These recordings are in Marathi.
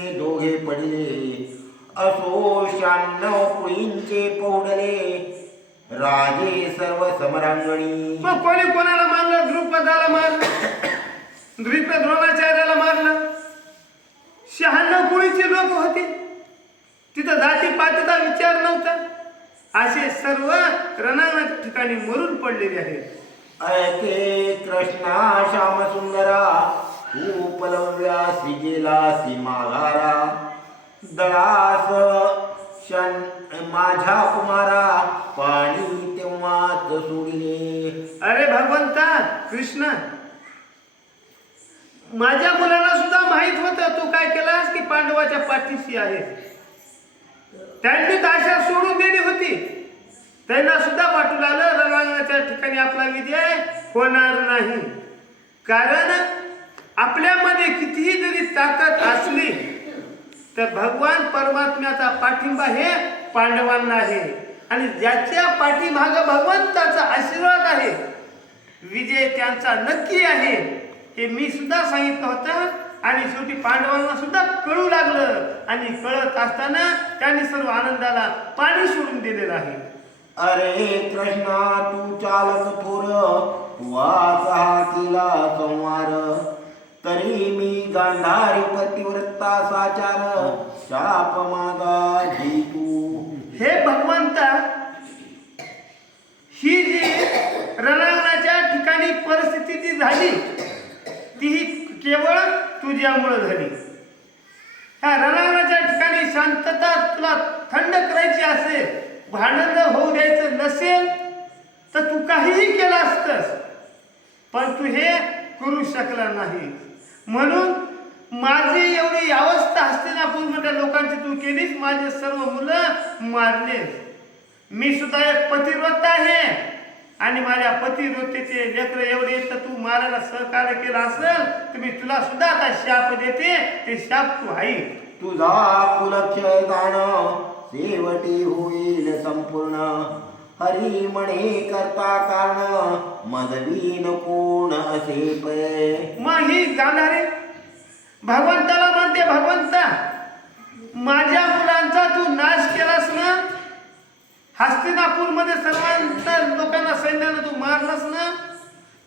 दोघे पडले. असो शहाण्णव पुळींचे पौडले. राजे सर्व समरांगणी मग कोणी कोणाला मारलं? द्रुपदाला मारलं? द्रुपद द्रोणाचार्याला मारलं? शहाण्णव कुळीचे लोक होते. तिथं जाती पातीचा विचार नव्हता. असे सर्व रणांगणाच्या ठिकाणी मरून पडलेले आहेत. ऐके कृष्णा श्याम सुंदरा तू पलव्यासी गेलासी माघारा। दळास शन माझ्या कुमारा पाणी तेव्हाच सोडले। अरे भगवंता कृष्ण माझ्या मुलाला सुद्धा माहीत होतं तू काय केलास की पांडवाच्या पाठीशी आहे त्यांनी ताशा आशा सोडून दिली होती. त्यांना सुद्धा वाटू लागलं रणांगणाच्या ठिकाणी आपला विजय होणार नाही. कारण आपल्यामध्ये कितीही जरी ताकद असली तर भगवान परमात्म्याचा पाठिंबा हे पांडवांना आहे. आणि ज्याच्या पाठीमाग भगवंताचा आशीर्वाद आहे विजय त्यांचा नक्की आहे हे मी सुद्धा सांगितलं होतं. आणि शेवटी पांडवांना सुद्धा कळू लागलं. आणि कळत असताना त्यांनी सर्व आनंदाला पाणी सोडून दिलेलं आहे. अरे कृष्णा तू चालक थोर वाचा हा संवार. करी मी गांधारी पतिव्रता साचार शाप मागा तू. हे भगवंता ही जी रणांगणाच्या ठिकाणी परिस्थिती जी झाली ती ही केवळ तुझ्यामुळं झाली. ह्या रणांगणाच्या ठिकाणी शांतता तुला थंड करायची असेल भांडण होऊ द्यायचं नसेल तर तू काहीही केलं असतंस पण तू हे करू शकला नाही. म्हणून माझी एवढी अवस्था हस्तिनापूर मोठ्या लोकांची तू केलीस माझे सर्व मुलं मारलेस. मी सुद्धा एक पतिव्रत आहे. आणि माझ्या पतिव्रतेचे लेकर एवढे तर तू मारायला सहकार्य केलं असेल तर मी तुला सुद्धा आता शाप देते. ते शाप तू आई तुझा कुलक्षय दान शेवटी होईल संपूर्ण. हरी म्हणे करता कारण मजवीन कोण असे पै. मग ही जाणारे. भगवंताला म्हणते भगवंता माझ्या मुलांचा तू नाश केलास ना? हस्तिनापूरमध्ये सर्वांच्या लोकांना सैन्यानं तू मारलास ना?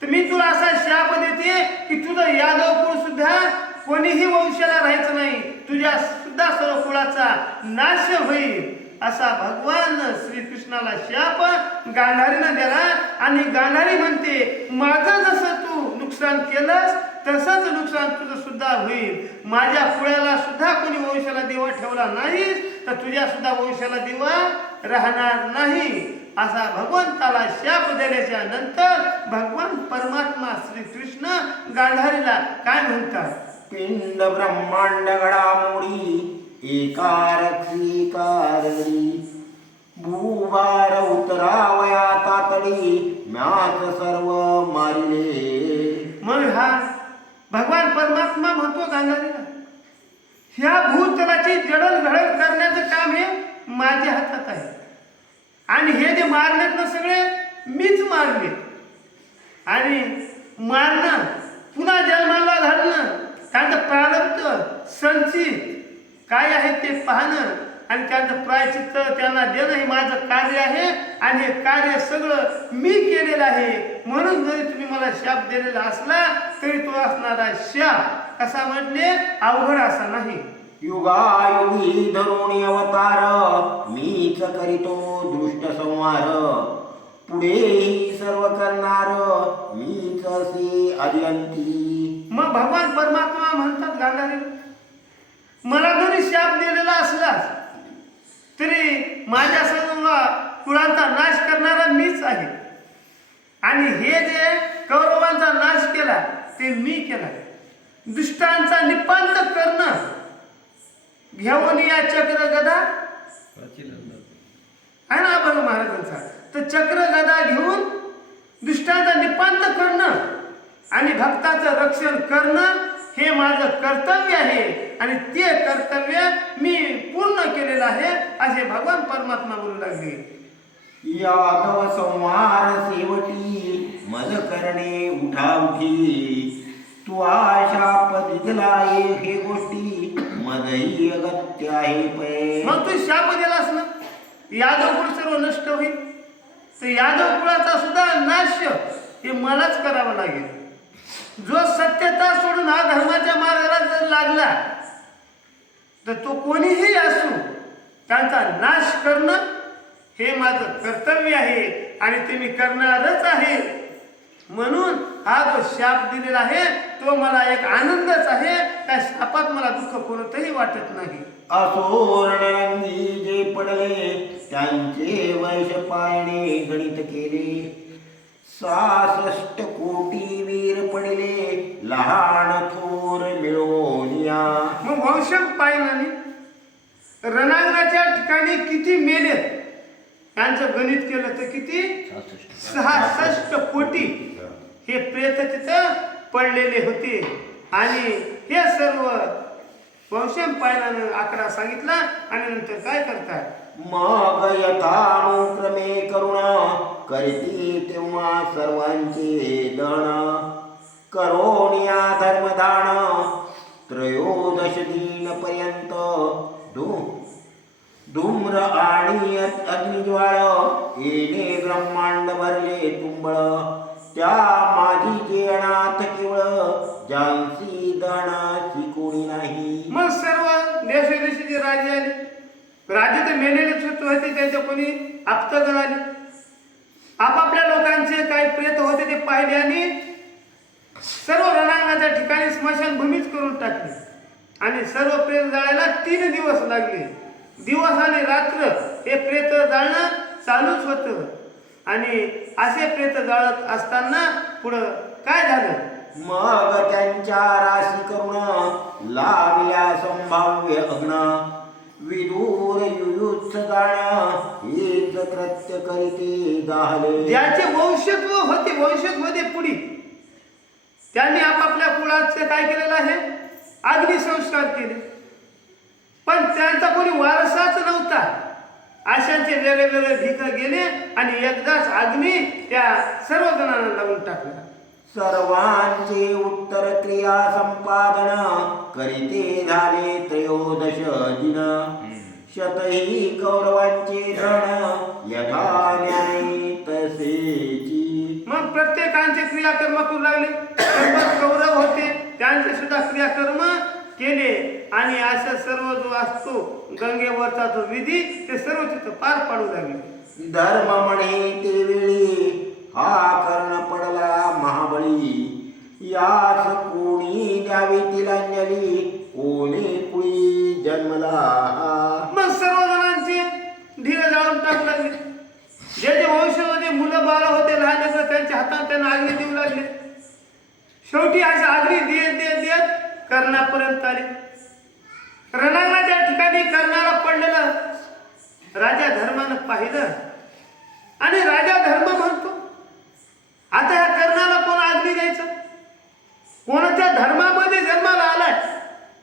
तर मी तुला असा शाप देते की तुझं यादव कुळ सुद्धा कोणीही वंशाला राहायचं नाही. तुझ्या सुद्धा सर्व कुळाचा नाश होईल. असा भगवान श्रीकृष्णाला शाप गांधारीनं दिला आणि गांधारी म्हणते माझं जसं तू नुकसान केलंस तसंच नुकसान तुझं सुद्धा होईल. माझ्या पुळ्याला सुद्धा कोणी वंशाला देवा ठेवला नाहीस तर तुझ्या सुद्धा वंशाला दिवा राहणार नाही. असा भगवंताला शाप देण्याच्या नंतर भगवान परमात्मा श्री कृष्ण गांधारीला काय म्हणतात? पिंड ब्रह्मांड घडामोडी एकारक्षी कारगडी भूभार उतरावया तातडी म्यात सर्व मारिले. मग हा भगवान परमात्मा म्हणतो गांधारीला ह्या भूतलाची जडणघडण करण्याचं काम हे माझ्या हातात आहे. आणि हे जे मारलेत ना सगळे मीच मारले. आणि मारणं पुन्हा जन्माला घालणं त्यांचं प्रारब्ध संचित काय आहे ते पाहणं आणि त्यांचं प्रायचित्त त्यांना देणं हे माझं कार्य आहे आणि हे कार्य सगळं मी केलेलं आहे. म्हणून जरी तुम्ही मला शाप दिलेला असला तरी तो असणारा शाप. कसा म्हणले अवघड असा नाही. युगायुगी धरुणी अवतार मीच करीतो दृष्ट संहार. पुढेही सर्व करणार मीच असे अदियंती मग भगवान परमात्मा म्हणतात गांधारीला मला जरी शाप दिलेला असलास तरी माझ्या सर्व कुळांचा नाश करणारा मीच आहे. आणि हे जे कौरवांचा नाश केला ते मी केला. दुष्टांचा निपांत करणं घेऊन या चक्र गदा आहे ना बघ महाराजांचा? तर चक्र गदा घेऊन दुष्टांचा निपांत करणं आणि भक्ताचं रक्षण करणं हे माझं कर्तव्य आहे. आणि ते कर्तव्य मी पूर्ण केलेलं आहे असे भगवान परमात्मा बोलू लागले. यादव संहार सेवटी मज करणे उठा उठी तू आशा पदितला हे गोष्टी मदही अगत्य आहे पै. मग तू शाप दिलास ना? यादव कुळ सर्व नष्ट होईल. तर यादव कुळाचा सुद्धा नाश हे मलाच करावं लागेल. जो सत्यता सोडून हा धर्माच्या मार्गाला जर लागला तर तो कोणीही असू त्यांचा नाश करणं हे माझं कर्तव्य आहे आणि ते मी करणारच आहे. म्हणून हा जो शाप दिलेला आहे तो मला एक आनंदच आहे. त्या शापात मला दुःख कोणतंही वाटत नाही. असोरणरंगी जे पडले त्यांचे वर्ष पाळणे गणित केले. सासष्ट कोटी वीर पडले लहान थोर मिळवून मग वंशम पायनाने रणांगणाच्या ठिकाणी किती मेले? यांचं गणित केलं तर किती? सहासष्ट कोटी. हे प्रेत तिथं पडलेले होते. आणि हे सर्व वंशम पायनानं आकडा सांगितला आणि नंतर काय करतात मग यथानुक्रमे करुणा करती तेव्हा सर्वांचे दण करोनिया धर्मदान त्रयोदश दिन पर्यंत धूम्र आणि अग्निज्वाळ येणे ब्रह्मांड भरले तुंबळ. त्या माझी जेणात केवळ जानसी दानाची कोणी नाही. मग सर्व देशोदेशीचे राजे आले. राजे तर मेलेलेच होते त्यांच्या कोणी आप्तगण आले. आपापल्या लोकांचे काही प्रेत होते ते पाहिले आणि सर्व रणांगणाच्या ठिकाणी स्मशानभूमीच करून टाकली. आणि सर्व प्रेत जाळायला तीन दिवस लागले. दिवस आणि रात्र हे प्रेत जाळणं चालूच होतं. आणि असे प्रेत जाळत असताना पुढं काय झालं? मग त्यांच्या राशी करून लागल्या संभाव्य अग्न. विदूर युयुत्स जाण हे कृत्य करीते गाहले ज्याचे वंशत्व होते वंशज होते पुढे. त्यांनी आपापल्या कुळाचे काय केलेलं आहे? अग्निसंस्कार केले. पण त्यांचा कोणी वारसाच नव्हता. अशांचे वेगळे वेगळे ढिक गेले आणि एकदाच अग्नी त्या सर्व जणांना लावून टाकला. सर्वांचे उत्तर क्रिया संपादन करीते झाले त्रयोदश दिन. शतही कौरवांचे तसेची मग प्रत्येकांचे क्रियाकर्म करू लागले. कौरव होते. त्यांचे सुद्धा क्रियाकर्म केले. आणि अशा सर्व जो असतो गंगेवरचा जो विधी ते सर्व तिथं पार पाडू लागले. धर्म म्हणे ते वेळी. हा कर्ण पडला महाबळी. यास कोणी द्यावी तिलांजली कोणी कुळी जन्मला. मग सर्व जणांचे ढिग जाळून टाकू लागले. जे जे वंश मुलं बाळ होते लहान असं त्यांच्या हातात त्यांना अग्नी देऊ लागले. शेवटी अशा अग्नी देत देत देत कर्णापर्यंत आले. रणांगणाच्या ठिकाणी कर्णाला पडलेलं राजा धर्मानं पाहिलं. आणि राजा धर्म म्हणतो आता ह्या कर्णाला कोण अग्नी द्यायचं? कोणाच्या धर्मामध्ये जन्माला आलाय?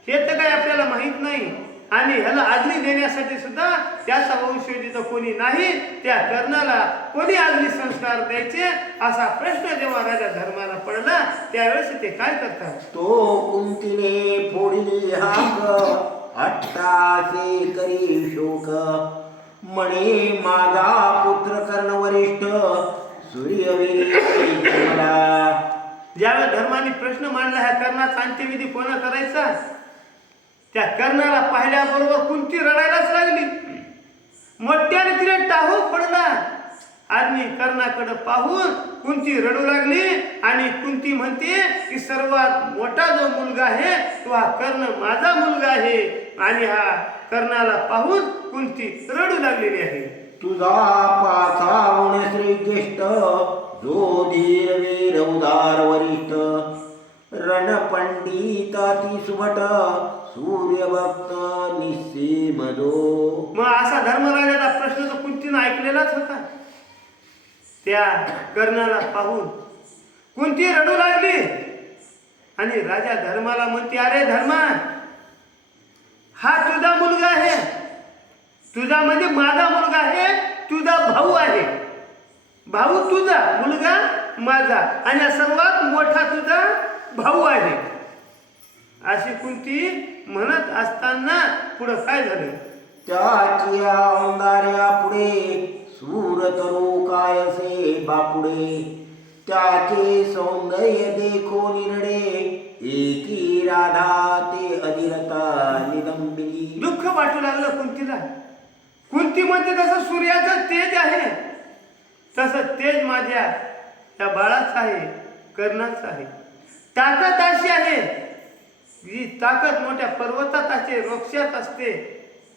हे तर काही आपल्याला माहीत नाही. आणि ह्याला अग्नी देण्यासाठी सुद्धा त्याचा वंशोजित कोणी नाही. त्या कर्णाला कोणी अग्नी संस्कार द्यायचे? असा प्रश्न जेव्हा राजा धर्माला पडला त्यावेळेस ते काय करतात? तो कुंतीने फोडली हाक अट्टासे करी शोक. म्हणे माझा पुत्र कर्ण वरिष्ठ सूर्यवीर ज्यावेळेस धर्माने प्रश्न मांडला ह्या कर्णाचा अंत्यविधी कोणा करायचा? त्या कर्णाला पाहिल्याबरोबर कुंती रडायलाच लागली. मोठ्याने तिने टाहू पडला आदमी कर्णाकडे पाहून कुंती रडू लागली आणि कुंती म्हणते की सर्वात मोठा जो मुलगा आहे तो हा कर्ण माझा मुलगा आहे. आणि हा कर्णाला पाहून कुंती रडू लागलेली आहे. तुझा पाचावण श्री ज्येष्ठ जो धीर वीर उदार वरिष्ठ. रणपंडित ती सुभट सूर्यभक्ता निस्सीम मनो मग असा धर्मराजाचा प्रश्न तर कुंतीनं ऐकलेलाच होता. त्या कर्णाला पाहून कुंती रडू लागली. आणि राजा धर्माला म्हणते अरे धर्मा हा तुझा मुलगा आहे. तुझा म्हणजे माझा मुलगा आहे तुझा भाऊ आहे. भाऊ तुझा मुलगा माझा. आणि सर्वात मोठा तुझा भाऊ आहे. अशी कुंती म्हणत असताना पुढं काय झालं? त्याची औंदार्या पुढे सूर तरू कायसे बापुडे. त्याचे सौंदर्य देखो निरडे. एकी राधा ते अधिरता निलंबिनी दुःख वाटू लागलं कुंतीला. कुंती म्हणते तसं सूर्याचं तेज आहे. तसं तेज माझ्या त्या बाळाचं आहे कर्णाचं आहे. ताकद अशी आहे. जी ताकद मोठ्या पर्वतात असते वृक्षात असते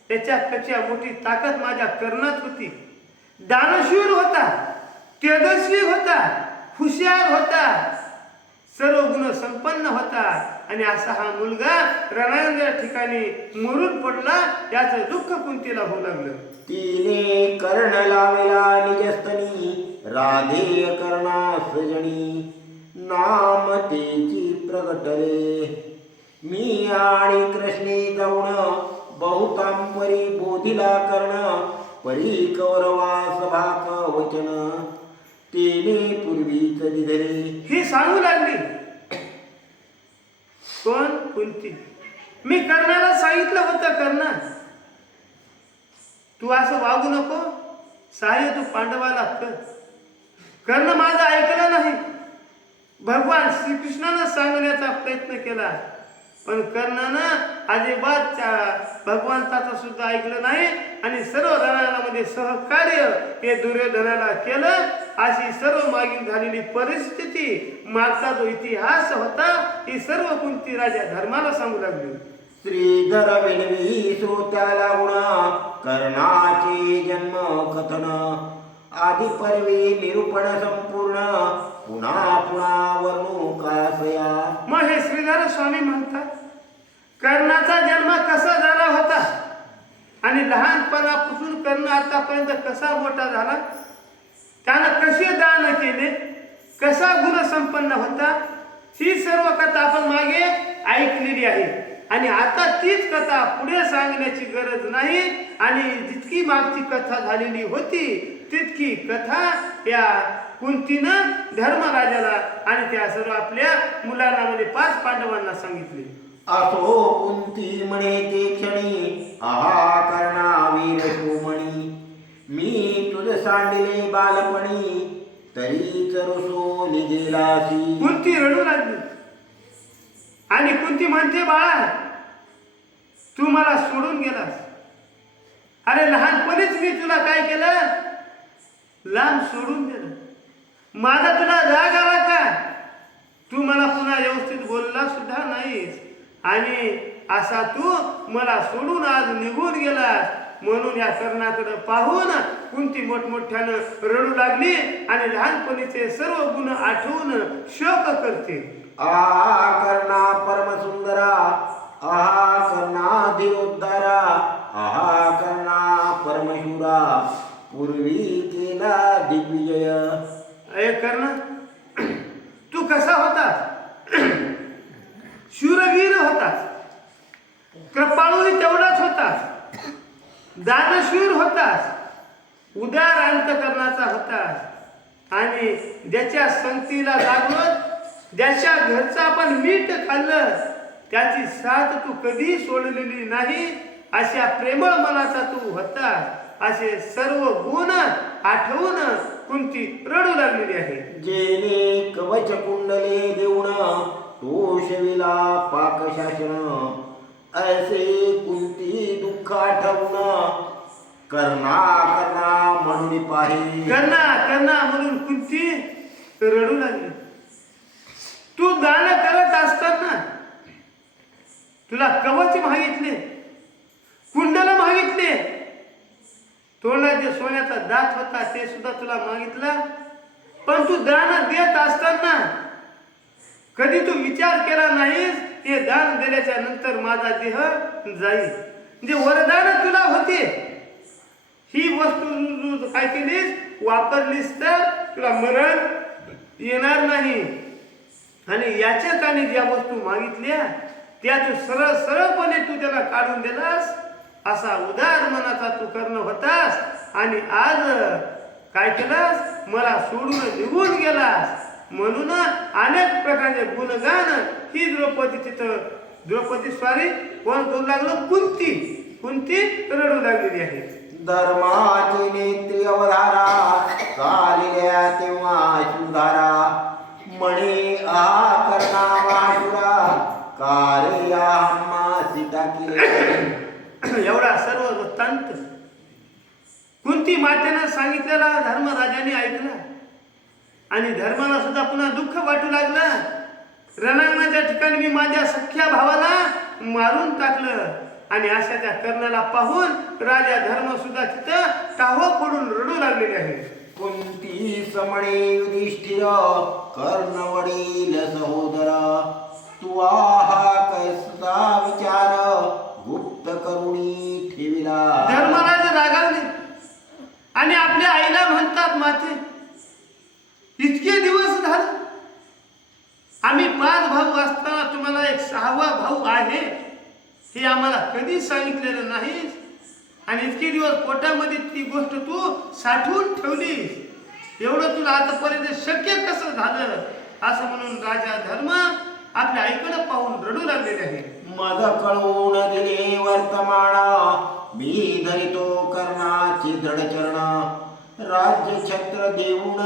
त्याच्यापेक्षा मोठी ताकद माझ्या कर्णात होती. दानशूर होता तेजस्वी होता हुशार होता. सर्व गुण संपन्न होता आणि असा हा मुलगा रणांगल्या ठिकाणी मरून पडला याचं दुःख कुंतीला होऊ लागलं. तिने कर्ण लावला निजस्तनी राधे कर्णा सजणी नाम तेची प्रगटले. मी आणि कृष्णे गौण बहुतांपरी बोधिला कर्ण परी कौरवास भाक वचन. तेने पूर्वीच निधले ही सांगू लागली. कोण कुंती मी कर्णाला सांगितलं होतं कर्ण. तू असं वागू नको. सहाय्य तू पांडवाला कर. कर्ण माझं ऐकलं नाही. भगवान श्रीकृष्णानं सांगण्याचा प्रयत्न केला. पण कर्णानं अजिबात भगवंताचं सुद्धा ऐकलं नाही आणि सर्वमध्ये सहकार्य हे दुर्योधनाला केलं. अशी सर्व मागील झालेली परिस्थिती मागचा जो इतिहास होता ही सर्व कुंती राजा धर्माला सांगू लागली. श्रीधर विणवी श्रोत्याला गुणा कर्णाचे जन्म कथन आदी पर्वी निरूपण संपूर्ण पुन्हा पुन्हा वर्णू कासया. मग हे श्रीधर स्वामी म्हणतात कर्णाचा जन्म कसा झाला होता? आणि लहानपणापासून कर्ण आतापर्यंत कसा मोठा झाला? त्यानं कसे दान केले? कसा गुणसंपन्न होता? ही सर्व कथा आपण मागे ऐकलेली आहे. आणि आता तीच कथा पुढे सांगण्याची गरज नाही. आणि जितकी मागची कथा झालेली होती तितकी कथा या कुंतीनं धर्मराजाला आणि त्या सर्व आपल्या मुलांना म्हणजे पाच पांडवांना सांगितले. असो कुंती म्हणे ते क्षणी. आहा कर्णा वीर शिरोमणी मी तुझ सांडिले बालपणी तरी रुसो निजेलासी कुंती रडू लागली. आणि कुंती म्हणते बाळा तू मला सोडून गेलास. अरे लहानपणीच मी तुला काय केलं? लांब सोडून दिलं माझा तुला राग आला का? तू मला पुन्हा व्यवस्थित बोलला सुद्धा नाहीस. आणि असा तू मला सोडून आज निघून गेलास. म्हणून या कर्णाकडे पाहून कुंती मोठमोठ्यानं रडू लागली आणि लहानपणीचे सर्व गुण आठवून शोक करते. आहा कर्णा परम सुंदरा आहा कर्णा धीरोद्धारा आहा कर्णा परमशुरा पूर्वी केला दिग्विजय. अरे कर्ण तू कसा होतास? शूरवीर होतास कृपाळूही तेवढाच होतास दानशूर होतास उदार अंतकरणाचा होतास आणि ज्याच्या संगतीला लागलो ज्याच्या घरचं आपण मीठ खाल्लं त्याची साथ तू कधी सोडलेली नाही अशा प्रेमळ मनाचा तू होता. असे सर्व गुण आठवून कुंती रडू लागलेली आहे. जेने कवच कुंडले देऊन तोषविला पाकशासन असे कुंती दुःख आठवून कर्णा कर्णा म्हणून पाहि कर्णा कन्ना म्हणून कुंती रडू लागली. तू दान करत असताना तुला कवच मागितले कुंडल मागितले. तोंडात जे सोन्याचा दात होता ते सुद्धा तुला मागितलं. पण तू दान देत असताना कधी तू विचार केला नाहीस हे दान दिल्याच्या नंतर माझा देह जाईल. जे वरदान तुला होते. ही वस्तू तू काय केलीस? वापरलीस तर तुला मरण येणार नाही. आणि याच्या ज्या वस्तू मागितल्या त्या तू सरळ सरळपणे तू त्याला काढून दिलास. असा उदार मनाचा तू कर्ण होतास. आणि आज काय केलास? मला सोडून निघून गेलास. म्हणून अनेक प्रकारचे गुणगान ही द्रौपदी तिथं द्रौपदी स्वारी कोण करू लागलं कुंती कुंती रडू लागलेली आहे. धर्माची नेत्री अवधारा चालिल्या तेव्हा सुधारा. म्हणे आ माशुरा एवढा सर्व वृत्तांत कुंती मातेनं सांगितलेला धर्मराजाने ऐकला. आणि धर्माला सुद्धा पुन्हा दुःख वाटू लागलं. रणांगणाच्या ठिकाणी मी माझ्या सख्या भावाला मारून टाकलं. आणि अशा त्या कर्णाला पाहून राजा धर्म सुद्धा तिथं टाहो फोडून रडू लागलेले आहे. कुंती समणे युधिष्ठिर कर्ण वडील सहोदर तू आहा कैसा विचार गुप्त करुणी ठेविला. धर्मराज रागावले. आणि आपल्या आईला म्हणतात माते इतके दिवस झाले. आम्ही पाच भाऊ असताना तुम्हाला एक सहावा भाऊ आहे हे आम्हाला कधीच सांगितलेलं नाही. आणि इतके दिवस पोटामध्ये ती गोष्ट तू साठवून ठेवली एवढं तुला आतापर्यंत शक्य कसं झालं? असं म्हणून राजा धर्म आपल्या आईकडे पाहून रडू लागलेले आहे मज कळवून दिले वर्तमाना मी धरितो कर्णाची दृढचरण. राज्य छत्र देऊन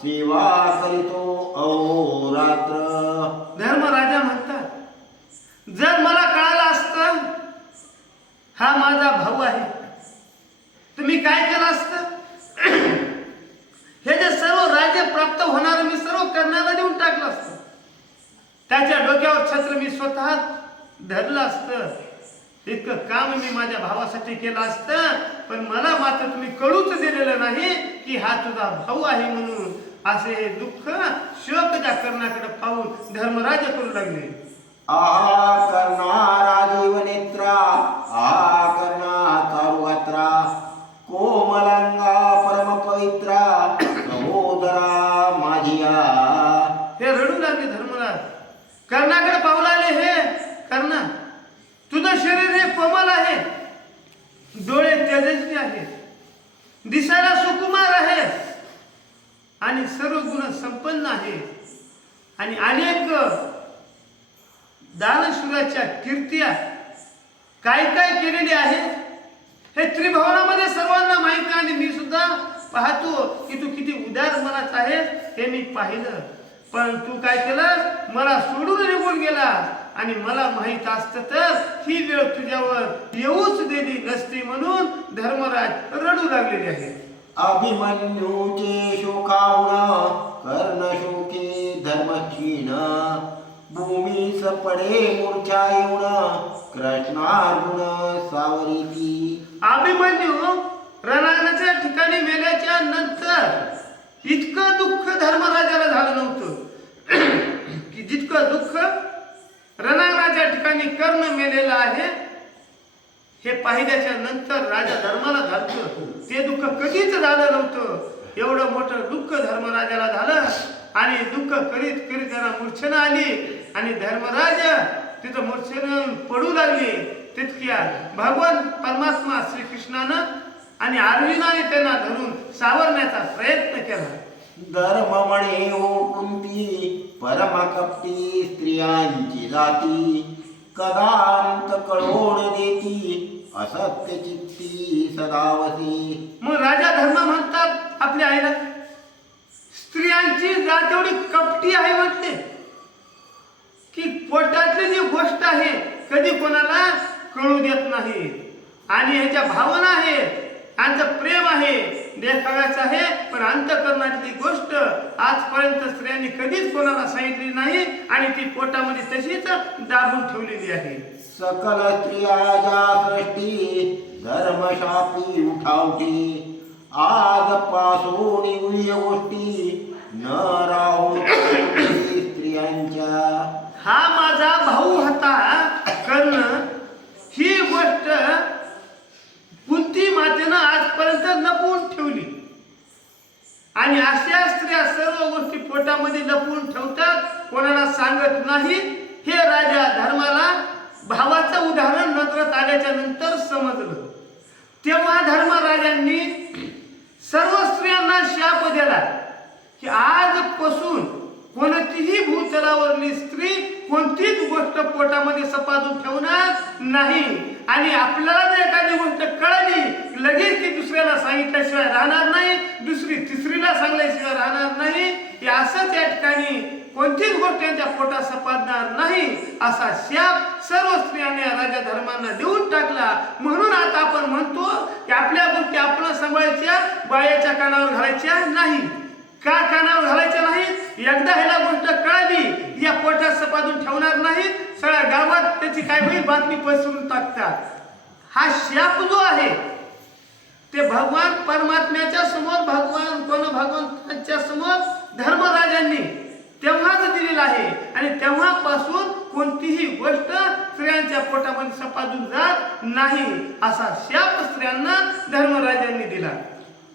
सेवा करीतो अहोरात्र धर्मराजा म्हणतात जर मला कळालं असतं हा माझा भाऊ आहे. तुम्ही काय केलं असतं? हे जे सर्व राज्य प्राप्त होणार मी सर्व कर्णाला देऊन टाकलं असतं. त्याच्या डोक्यावर छत्र मी स्वतः धरलं असतं. इतकं काम मी माझ्या भावासाठी केलं असतं. पण मला मात्र तुम्ही कळूच दिलेलं नाही की हा तुझा भाऊ आहे म्हणून असे हे दुःख शोक त्या कर्णाकडे पाहून धर्मराज करू लागले. आहा कर्णा राजीव नेत्रा आहा कर्णा चारुगात्रा कोमलांगा परम पवित्रा सहोदरा माझिया हे रडू लागले धर्मराज. कर्णाकडे पाहू लागले हे. कर्णा तुझं शरीर हे कोमल आहे. डोळे तेजस्वी आहेत. दिसायला सुकुमार आहे. आणि सर्व गुण संपन्न आहे आणि अनेक दानशूराच्या कीर्त्या काय काय केलेली आहे? हे त्रिभवनामध्ये सर्वांना माहीत आहे आणि मी सुद्धा पाहतो की तू किती उदार मनात आहे हे मी पाहिलं. पण तू काय केलं मला सोडून निघून गेला आणि मला माहीत असतं तर ही वेळ तुझ्यावर येऊच दिली नसती म्हणून धर्मराज रडू लागलेले आहे अभिमन्यूचे शोकावण कर्ण शोके धर्मक्षीण भूमी पडे मूर्छा येऊन कृष्णार्जुन सावरीती. अभिमन्यू रणांगणाच्या ठिकाणी मेल्याच्या नंतर इतकं दुःख धर्मराजाला झालं नव्हतं. की जितकं दुःख रणाराच्या ठिकाणी कर्ण मेलेलं आहे हे पाहिल्याच्या नंतर राजा धर्माला झालं ते दुःख कधीच झालं नव्हतं. एवढं मोठं दुःख धर्मराजाला झालं आणि दुःख करीत करीत त्यांना मूर्छना आली आणि धर्मराज तिथं मूर्छेनं पडू लागले. तितक्या भगवान परमात्मा श्रीकृष्णानं आणि अर्जुनाने त्यांना धरून सावरण्याचा प्रयत्न केला. धर्म म्हणे हो कुंती परम कपटी स्त्रियांची जाती. कदांत कळोण देती असत्य चित्ती सदावती मग राजा धर्म म्हणतात आपल्या आईला स्त्रियांची जात एवढी कपटी आहे म्हटले की पोटातली जी गोष्ट आहे कधी कोणाला कळू देत नाही. आणि ह्याच्या भावना आहेत यांचं प्रेम आहे देखाव्याचं आहे पण अंतकरणातली गोष्ट आजपर्यंत स्त्रियांनी कधीच कोणाला सांगितली नाही आणि ती पोटामध्ये तशीच दाबून ठेवलेली आहे. सकल स्त्रियाच्या सृष्टी धर्मशापी उठावठी आज पासून गुह्य गोष्टी न राहू स्त्रियांच्या. हा माझा भाऊ होता. कर्ण ही गोष्ट कुंती मातेनं आजपर्यंत लपवून ठेवली. आणि अशा स्त्रिया सर्व गोष्टी पोटामध्ये लपवून ठेवतात. कोणाला सांगत नाही. हे राजा धर्माला भावाचं उदाहरण नजरात आल्याच्यानंतर समजलं. तेव्हा धर्मराजांनी सर्व स्त्रियांना शाप दिला की आजपासून कोणतीही भूतलावरली स्त्री कोणतीच गोष्ट पोटामध्ये सपादून ठेवणार नाही. आणि आपल्याला जर एखादी गोष्ट कळली लगेच ती दुसऱ्याला सांगितल्याशिवाय राहणार नाही दुसरी तिसरीला सांगल्याशिवाय राहणार नाही. हे असंच या ठिकाणी कोणतीच गोष्ट यांच्या पोटात सपादणार नाही असा शाप सर्व स्त्रियांनी राजा धर्मांना देऊन टाकला. म्हणून आता आपण म्हणतो की आपल्या गोष्टी आपण सांभाळायच्या बायाच्या कानावर घालायच्या नाही. का कानावर घालायच्या नाहीत एकदा ह्याला गोष्ट कळली या पोटात सपादून ठेवणार नाहीत. सगळ्या गावात त्याची काय होईल? बातमी पसरून टाकतात. हा शाप जो आहे ते भगवान परमात्म्याच्या समोर भगवान कोण भगवंताच्या समोर धर्मराजांनी तेव्हाच दिलेला आहे. आणि तेव्हापासून कोणतीही गोष्ट स्त्रियांच्या पोटामध्ये सपादून जात नाही. असा शाप स्त्रियांना धर्मराजांनी दिला.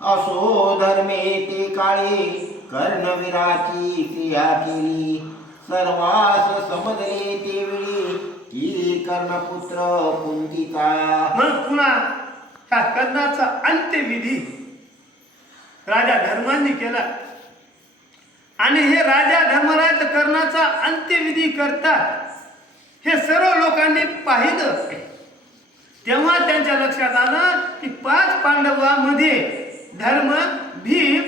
असो धर्मे ते काळे कर्णवीराची क्रिया केली. सर्वास समजले ते वेळी की कर्णपुत्र कुंतीचा. मग पुन्हा ह्या कर्णाचा अंत्यविधी राजा धर्मांनी केला. आणि हे राजा धर्मराज कर्णाचा अंत्यविधी करतात हे सर्व लोकांनी पाहिलं. तेव्हा त्यांच्या लक्षात आलं की पाच पांडवांमध्ये धर्म भीम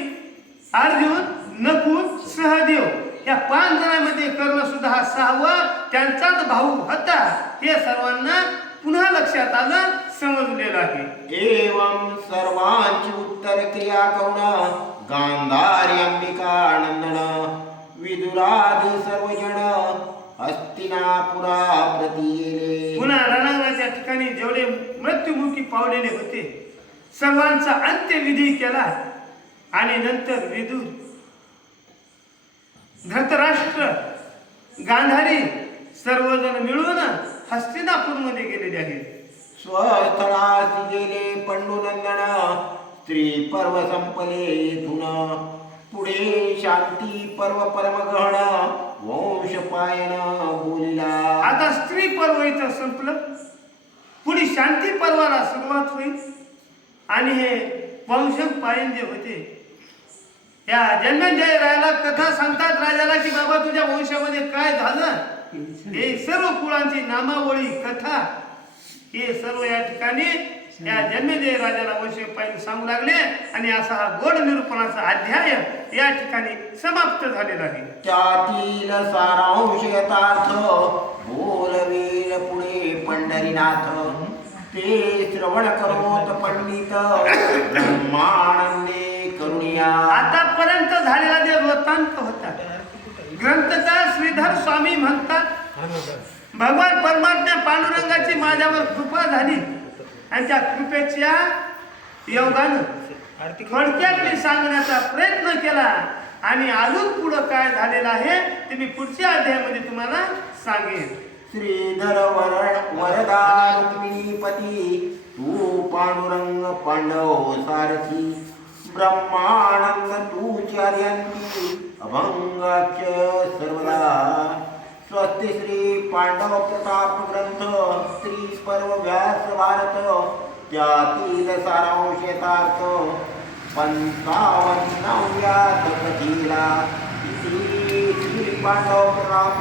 अर्जुन नकुल सहदेव. या पाच जणांमध्ये कर्ण सुद्धा हा सहावा त्यांचाच भाऊ होता. हे सर्वांना पुन्हा लक्षात आलं समजलेलं आहे. एवं सर्वांची उत्तर क्रिया करुण गांधारी अंबिका नंदन विदुरादी सर्वजण हस्तिनापुरा प्रति पुन्हा रणांगणाच्या ठिकाणी जेवढे मृत्युमुखी पावलेले होते सर्वांचा अंत्यविधी केला आणि नंतर विदूर धृतराष्ट्र गांधारी सर्वजण मिळून हस्तिनापूरमध्ये गेलेले आहेत. स्वस्थळासी गेले पंडुनंदन स्त्री पर्व संपले येथून पुढे शांती पर्व परमगहन वंश पायन बोलिला. आता स्त्री पर्व इथं संपलं. पुढे शांती पर्वाला सुरुवात होईल. आणि हे वंश पायंदे जे होते. या जन्मजय रायाला कथा सांगतात राजाला की बाबा तुझ्या वंशामध्ये काय झालं? हे सर्व कुळांची नामावळी कथा हे सर्व या ठिकाणी या जन्मजय राजाला वंश पायन सांगू लागले आणि असा हा गोड निरूपणाचा अध्याय या ठिकाणी समाप्त झालेला आहे. त्यातील सारांश यथार्थ बोलवीर पुढे पंढरीनाथ. ते श्रवण करोत पंडित. ब्रह्मानंदे करुणिया. आतापर्यंत झालेला जे वृत्तांत होता ग्रंथकार श्रीधर स्वामी म्हणतात भगवान परमात्म्या पांडुरंगाची माझ्यावर कृपा झाली आणि त्या कृपेच्या योगानं थोडक्यात मी सांगण्याचा प्रयत्न केला आणि अजून पुढं काय झालेलं आहे ते मी पुढच्या अध्यायामध्ये तुम्हाला सांगेन. श्रीधर वरण वरदा रुक्मिणीपती तू पांडुरंग पांडव सारथी ब्रह्मानंद तू चार्यंती अभंगाच सर्वदा स्वस्ति श्री पांडव प्रताप ग्रंथ श्री पर्व व्यास भारत त्यातील सारांश यथार्थ पंचावन्नव्या कथीला श्री पांडव प्रताप